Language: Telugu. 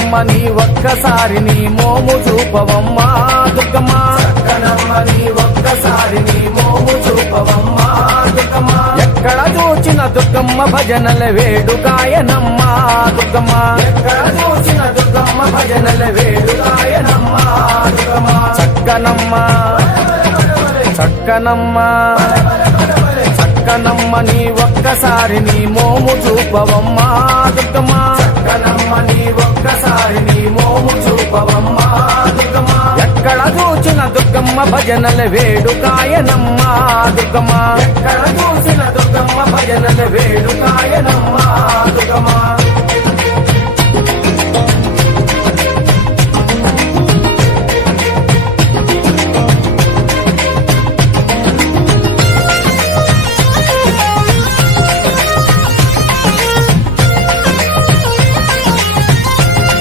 చక్కనమ్మ నీ ఒక్కసారి నీ మోము చూపవమ్మా దుర్గమ్మ చక్కనమ్మ నీ ఒక్కసారి నీ మోము చూపవమ్మా దుర్గమ్మ ఎక్కడ చూచిన దుర్గమ్మ భజనల వేడుకాయనమ్మ దుర్గమ్మ ఎక్కడ చూచిన దుర్గమ్మ భజనల వేడుకాయనమ్మ దుర్గమ్మ చక్కనమ్మ చక్కనమ్మ చక్కనమ్మ నీ ఒక్కసారి నీ మోము చూపవమ్మా దుర్గమ్మ చక్కనమ్మ నీ ఒక్కసారి నీ మోము చూపవమ్మా దుర్గమ్మ ఎక్కడ చూచిన దుర్గమ్మ భజనల వేడుకాయనమ్మ దుర్గమ్మ ఎక్కడ చూసిన దుర్గమ్మ భజనల వేడుకాయనమ్మ దుర్గమ్మ